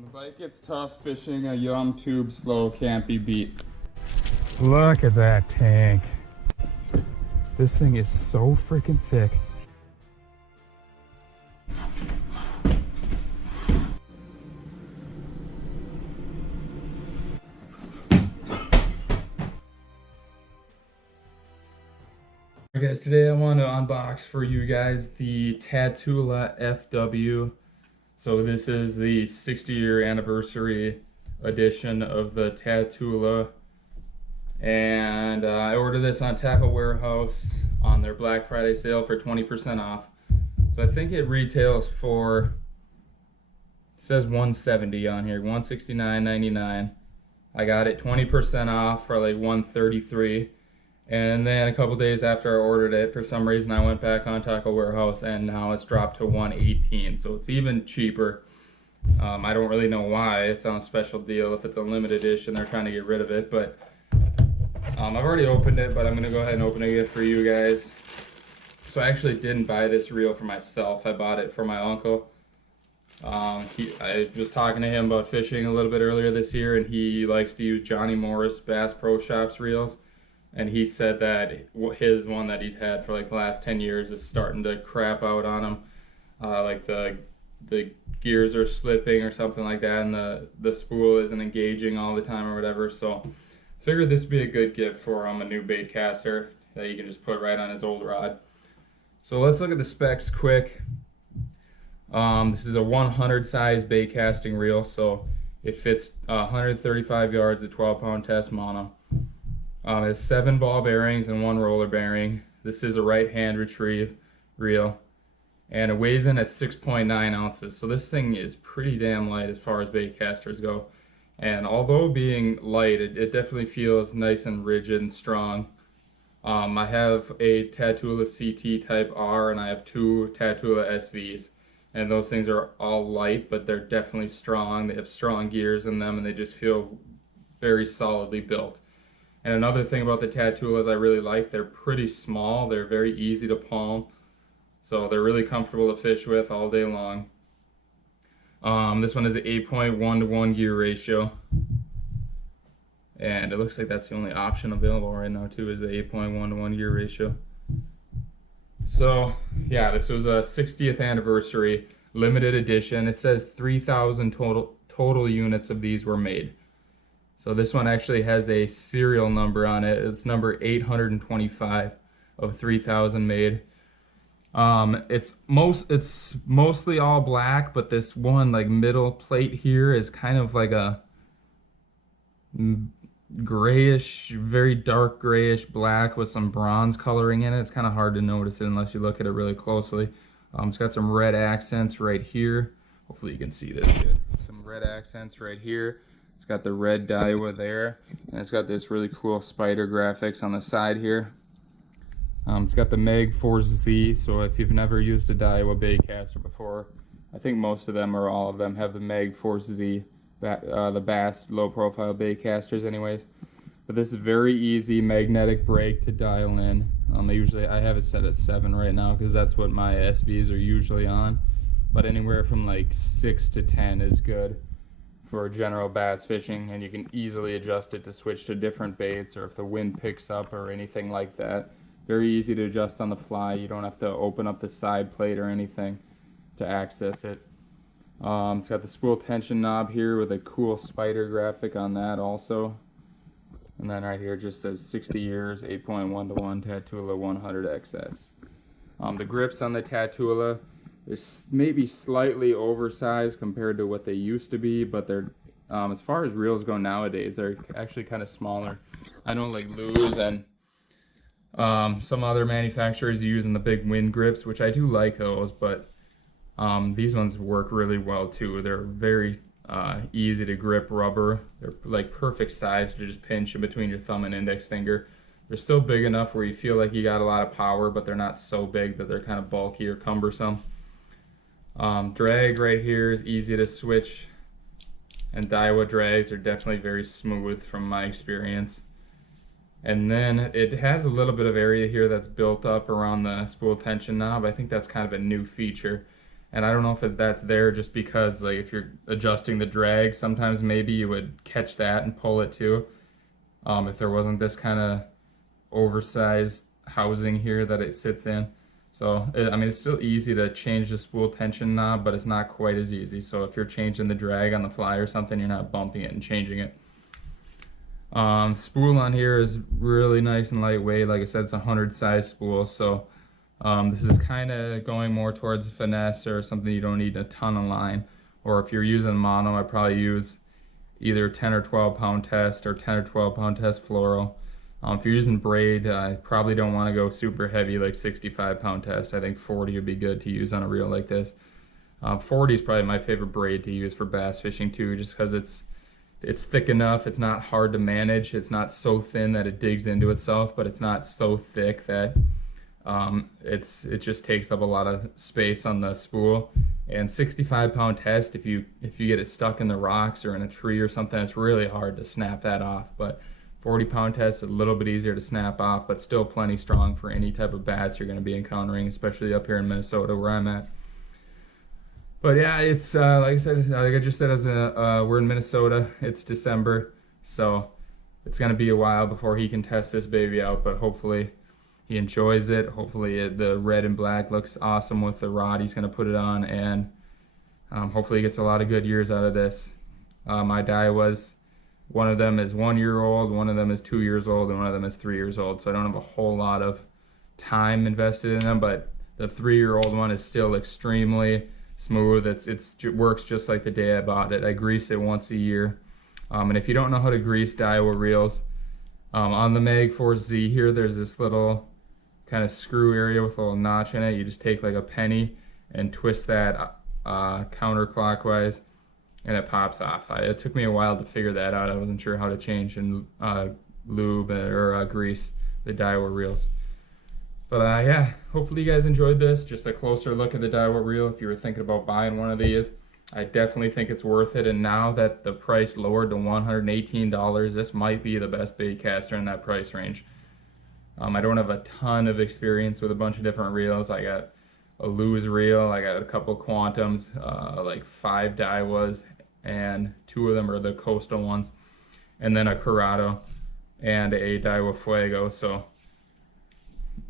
The bite gets tough, fishing a young tube slow can't be beat. Look at that tank. This thing is so freaking thick. Alright guys, today I want to unbox for you guys the Tatula FW. So this is the 60-year anniversary edition of the Tatula. And I ordered this on Tackle Warehouse on their Black Friday sale for 20% off. So I think it retails for, it says $170 on here, $169.99. I got it 20% off for like $133. And then a couple days after I ordered it, for some reason I went back on Tackle Warehouse and now it's dropped to $118. So it's even cheaper. I don't really know why. It's on a special deal. If it's a limited edition, they're trying to get rid of it. But I've already opened it, but I'm going to go ahead and open it for you guys. So I actually didn't buy this reel for myself. I bought it for my uncle. I was talking to him about fishing a little bit earlier this year, and he likes to use Johnny Morris Bass Pro Shops reels. And he said that his one that he's had for like the last 10 years is starting to crap out on him. Like the gears are slipping or something like that, and the spool isn't engaging all the time or whatever. So figured this would be a good gift for him, a new bait caster that you can just put right on his old rod. So let's look at the specs quick. This is a 100 size bait casting reel, so it fits 135 yards, a 12-pound test mono. It has 7 ball bearings and 1 roller bearing. This is a right hand retrieve reel, and it weighs in at 6.9 ounces. So this thing is pretty damn light as far as bait casters go. And although being light, it definitely feels nice and rigid and strong. I have a Tatula CT Type R, and I have 2 Tatula SVs. And those things are all light, but they're definitely strong. They have strong gears in them, and they just feel very solidly built. And another thing about the Tatulas I really like, they're pretty small. They're very easy to palm. So they're really comfortable to fish with all day long. This one is an 8.1 to 1 gear ratio, and it looks like that's the only option available right now too, is the 8.1 to 1 gear ratio. So yeah, this was a 60th anniversary limited edition. It says 3,000 total units of these were made. So this one actually has a serial number on it. It's number 825 of 3,000 made. It's mostly all black, but this one like middle plate here is kind of like a grayish, very dark grayish black with some bronze coloring in it. It's kind of hard to notice it unless you look at it really closely. It's got some red accents right here. Hopefully you can see this good. Some red accents right here. It's got the red Daiwa there, and it's got this really cool spider graphics on the side here. It's got the Meg Force Z, so if you've never used a Daiwa bait caster before, I think most of them or all of them have the Meg Force Z, the Bass low profile bait casters anyways. But this is very easy magnetic brake to dial in. I have it set at 7 right now because that's what my SVs are usually on. But anywhere from like 6 to 10 is good for general bass fishing, and you can easily adjust it to switch to different baits or if the wind picks up or anything like that. Very easy to adjust on the fly. You don't have to open up the side plate or anything to access it. It's got the spool tension knob here with a cool spider graphic on that also. And then right here it just says 60 years, 8.1 to 1 Tatula 100 XS. The grips on the Tatula, they're maybe slightly oversized compared to what they used to be, but they're as far as reels go nowadays, they're actually kind of smaller. I know like Lew's and some other manufacturers using the big wind grips, which I do like those, but these ones work really well too. They're very easy to grip rubber. They're like perfect size to just pinch in between your thumb and index finger. They're still big enough where you feel like you got a lot of power, but they're not so big that they're kind of bulky or cumbersome. Drag right here is easy to switch, and Daiwa drags are definitely very smooth from my experience. And then it has a little bit of area here that's built up around the spool tension knob. I think that's kind of a new feature. And I don't know if that's there just because like if you're adjusting the drag, sometimes maybe you would catch that and pull it too. If there wasn't this kind of oversized housing here that it sits in. So, I mean, it's still easy to change the spool tension knob, but it's not quite as easy. So if you're changing the drag on the fly or something, you're not bumping it and changing it. Spool on here is really nice and lightweight. Like I said, it's a 100 size spool. So this is kind of going more towards finesse or something you don't need a ton of line. Or if you're using mono, I probably use either 10 or 12 pound test or 10 or 12 pound test fluoro. If you're using braid, I probably don't want to go super heavy like 65 pound test. I think 40 would be good to use on a reel like this. 40 is probably my favorite braid to use for bass fishing too, just because it's thick enough. It's not hard to manage. It's not so thin that it digs into itself, but it's not so thick that it just takes up a lot of space on the spool. And 65 pound test, if you get it stuck in the rocks or in a tree or something, it's really hard to snap that off. But 40 pound test is a little bit easier to snap off, but still plenty strong for any type of bass you're going to be encountering, especially up here in Minnesota where I'm at. But yeah, it's like I said, like I just said, we're in Minnesota. It's December, so it's going to be a while before he can test this baby out, but hopefully he enjoys it. Hopefully the red and black looks awesome with the rod he's going to put it on, and hopefully he gets a lot of good years out of this. My Daiwas, one of them is 1 year old, one of them is 2 years old, and one of them is 3 years old. So I don't have a whole lot of time invested in them, but the 3-year-old one is still extremely smooth. It works just like the day I bought it. I grease it once a year. And if you don't know how to grease Daiwa reels, on the Mag 4Z here, there's this little kind of screw area with a little notch in it. You just take like a penny and twist that counterclockwise, and it pops off. It took me a while to figure that out. I wasn't sure how to change and lube or grease the Daiwa reels. But yeah, hopefully you guys enjoyed this. Just a closer look at the Daiwa reel. If you were thinking about buying one of these, I definitely think it's worth it. And now that the price lowered to $118, this might be the best bait caster in that price range. I don't have a ton of experience with a bunch of different reels. I got a Lew's reel, I got a couple Quantums, like 5 Daiwas, and 2 of them are the coastal ones, and then a Curado and a Daiwa Fuego. So,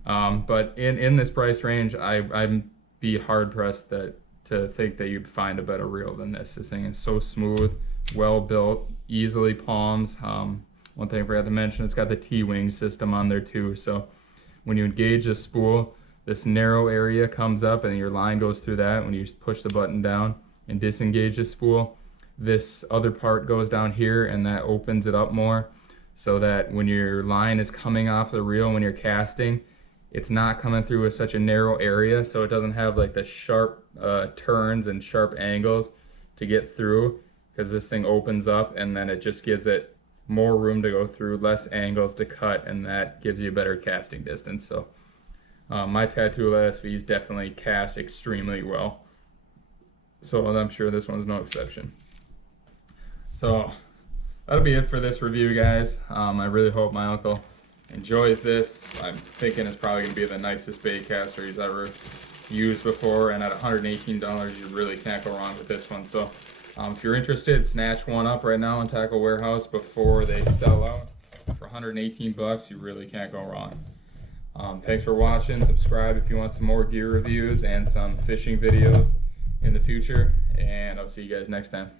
but in this price range, I'd be hard pressed to think that you'd find a better reel than this. This thing is so smooth, well built, easily palms. One thing I forgot to mention, it's got the T-wing system on there too. So when you engage the spool, this narrow area comes up and your line goes through that. When you push the button down and disengage the spool, this other part goes down here and that opens it up more, so that when your line is coming off the reel when you're casting, it's not coming through with such a narrow area, so it doesn't have like the sharp turns and sharp angles to get through, because this thing opens up and then it just gives it more room to go through, less angles to cut, and that gives you a better casting distance. So my Tatula SVs definitely cast extremely well, so I'm sure this one's no exception. So that'll be it for this review, guys. I really hope my uncle enjoys this. I'm thinking it's probably going to be the nicest bait caster he's ever used before, and at $118 you really can't go wrong with this one. So if you're interested, snatch one up right now in Tackle Warehouse before they sell out. For 118 bucks, you really can't go wrong. Thanks for watching. Subscribe if you want some more gear reviews and some fishing videos in the future, and I'll see you guys next time.